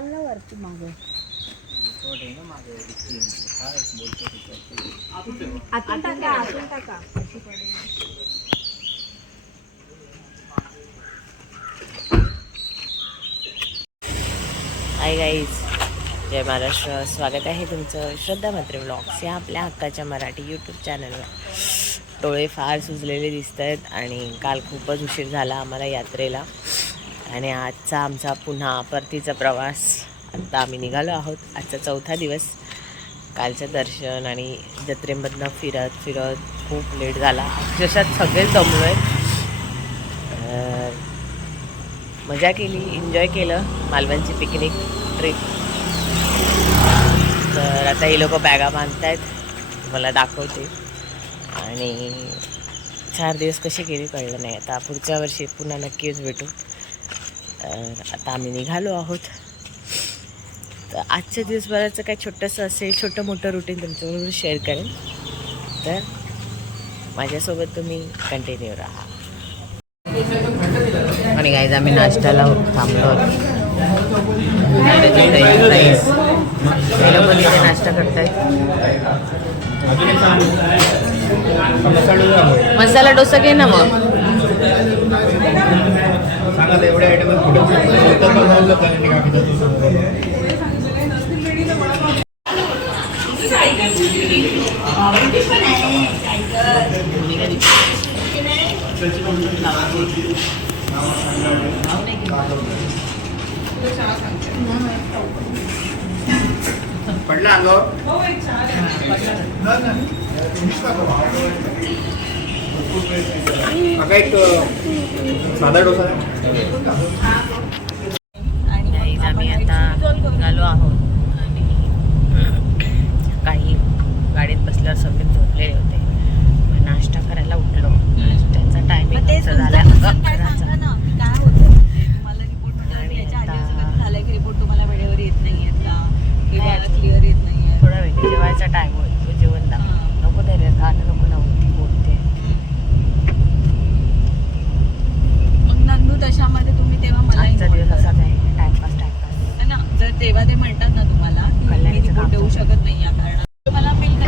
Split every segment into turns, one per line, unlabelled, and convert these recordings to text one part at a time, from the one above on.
याच्यावर ना वरती मागे. आतून टाका आतून टाका.
हाय गाईज जय महाराष्ट्र. स्वागत आहे तुमचं श्रद्धा मात्रे ब्लॉग्स या आपल्या हक्काच्या मराठी यूट्यूब चॅनलवर डोळे फार सुजलेले दिसत आहेत आणि काल खूपच उशीर झाला आम्हाला यात्रेला. आणि आजचा आमचा पुन्हा परतीचा प्रवास. आत्ता आम्ही निघालो आहोत. आजचा चौथा दिवस. कालचं दर्शन आणि जत्रेमधनं फिरत फिरत खूप लेट झाला. अक्षरशः सगळेच दमलो आहेत मजा केली एन्जॉय केलं. मालवणची पिकनिक ट्रिप तर आता हे लोक बॅगा बांधत आहेत मला दाखवते. आणि चार दिवस कसे गेले कळलं नाही. आता पुढच्या वर्षी पुन्हा नक्कीच भेटू. आता आम्ही निघालो आहोत. तर आजच्या दिवसभराचं काय छोटंसं असेल छोटं मोठं रुटीन तुमच्याबरोबर शेअर करेन. तर माझ्यासोबत तुम्ही कंटिन्यू राहा. आणि गाईज आम्ही नाश्त्याला थांबलो. नाश्ता करतायत. मसाला डोसा घे ना मग.
सांगा एवढ्या आयटम पडला अंगावर? काका एक साधा डोसा
गाईज आम्ही आता निघालो आहोत आणि काही गाडीत बसल्यावर सगळे झोपलेले होते. मग नाश्ता करायला उठलो. नाश्त्याचा टायमिंग असं झाला. अकराचा आणि आता
रिपोर्ट तुम्हाला वेळेवर येत नाहीयेत का? किंवा क्लिअर येत नाहीये
थोडा वेळ. जेवायचा टाइम होईल तो जेवण दाखव नको तरी आलं नको नव्हती बोलते
मग नंदू दशामध्ये तुम्ही तेव्हा मला
आजचा दिवस असाच आहे टाइमपास टाइमपास
ना जर तेव्हा ते म्हणतात ना तुम्हाला की रिपोर्ट देऊ. शकत नाही या कारणात मला फील?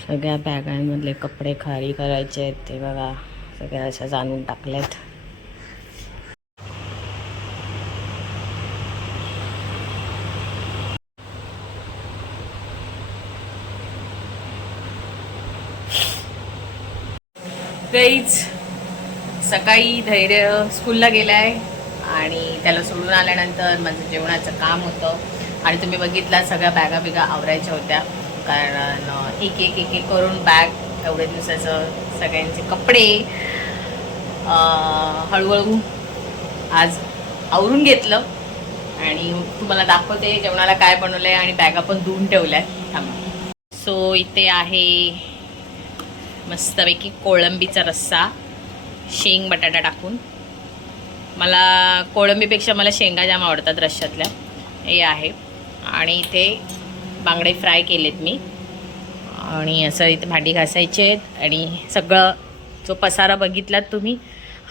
सगळ्या बॅगांमधले कपडे खाली करायचे आहेत ते बघा सगळ्या अशा जाणून टाकल्यात गाईच सकाळी धैर्य स्कूलला गेलाय आणि त्याला सोडून आल्यानंतर माझं जेवणाचं काम होतं. आणि तुम्ही बघितला सगळ्या बॅगा बिगा आवरायच्या होत्या. कारण एक एक एक एक करून बॅग एवढ्या दिवसाचं सगळ्यांचे कपडे हळूहळू आज आवरून घेतलं. आणि तुम्हाला दाखवते जेवणाला काय बनवलं आहे आणि बॅगा पण धुवून ठेवल्या थांबा. सो इथे आहे मस्तपैकी कोळंबीचा रस्सा. शेंग बटाटा टाकून. मला कोळंबीपेक्षा मला शेंगा जाम आवडतात रश्श्यातल्या. हे आहे. आणि इथे बांगडे फ्राय केलेत मी. आणि असं इथे भांडी घासायचे आहेत. आणि सगळं जो पसारा बघितलात तुम्ही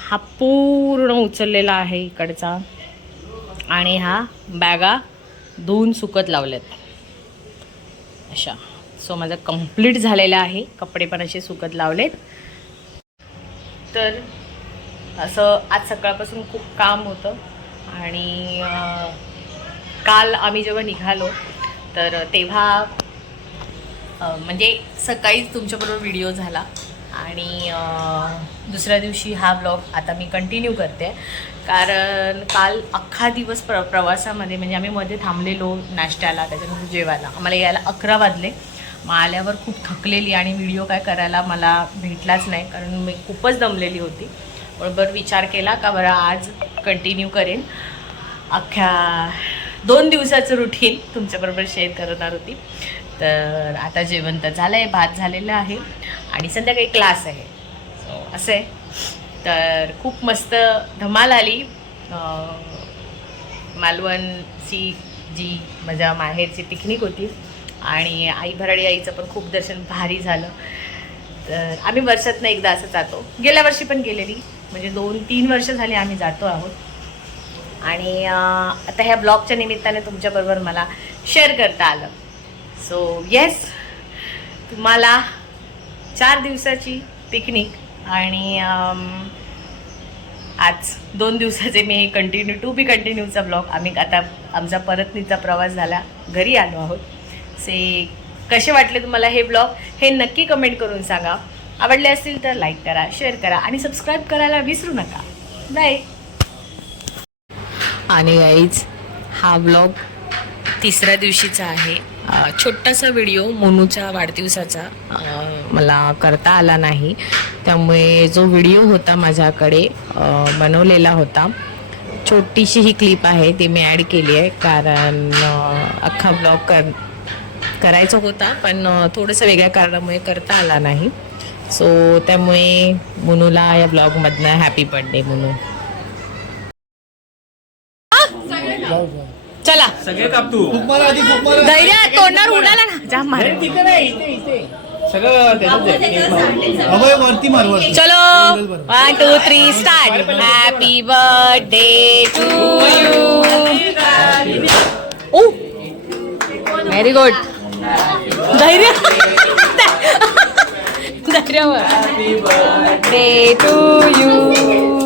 हा पूर्ण उचललेला आहे इकडचा. आणि हा बॅगा धुवून सुकत लावल्यात. अशा. सो माझं कंप्लीट झालेलं आहे. कपडे पण असे सुकत लावलेत. तर असं आज सकाळपासून खूप काम होतं आणि काल आम्ही जेव्हा निघालो तर तेव्हा म्हणजे सकाळीच तुमच्याबरोबर व्हिडिओ झाला आणि दुसऱ्या दिवशी हा ब्लॉग आता मी कंटिन्यू करते. कारण काल अख्खा दिवस प्र प्रवासामध्ये म्हणजे आम्ही मध्ये थांबलेलो नाश्त्याला त्याच्यानंतर जेवायला. आम्हाला यायला अकरा वाजले. मग आल्यावर खूप थकलेली आणि व्हिडिओ काय करायला मला भेटलाच नाही कारण मी खूपच दमलेली होती. बरोबर विचार केला का बरं आज कंटिन्यू करेन. अख्ख्या दोन दिवसाचं रुटीन तुमच्याबरोबर शेअर करणार होती. तर आता जेवण तर झालं आहे भात झालेलं आहे आणि संध्याकाळी क्लास आहे. सो असं आहे. तर खूप मस्त धमाल आली. मालवणची जी माझ्या माहेरची पिकनिक होती आणि आई भराडी आईचं पण खूप दर्शन भारी झालं. तर आम्ही वर्षातनं एकदा असं जातो. गेल्या वर्षी पण गेलेली. म्हणजे दोन तीन वर्ष झाली आम्ही जातो आहोत. आणि आता ह्या ब्लॉगच्या निमित्ताने तुमच्याबरोबर मला शेअर करता आलं. सो येस तुम्हाला चार दिवसाची पिकनिक आणि आज दोन दिवसाचे मी कंटिन्यू टू बी कंटिन्यूचा ब्लॉग आम्ही आता आमचा परतनीचा प्रवास झाला. घरी आलो आहोत. से कसे वाटले तुम्हाला हे ब्लॉग हे नक्की कमेंट करून सांगा. आवडले असतील तर लाईक करा शेअर करा आणि सबस्क्राईब करायला विसरू नका. बाय आणि गाईज हा ब्लॉग तिसऱ्या दिवशीचा आहे. छोटासा व्हिडिओ मोनूच्या वाढदिवसाचा मला करता आला नाही. त्यामुळे जो व्हिडिओ होता माझ्याकडे बनवलेला होता छोटीशी ही क्लिप आहे ती मी ॲड केली आहे. कारण अख्खा ब्लॉग कर करायचा होता पण थोडंसं वेगळ्या कारणामुळे करता आला नाही. सो त्यामुळे मुनूला या ब्लॉगमधनं हॅपी बर्थडे मुनू. चला.
सगळे
धैर्य तोंडावर उडाला ना. जाम मार चलो. One two three start happy birthday to you oh very good Dhairya Dhairya birthday to you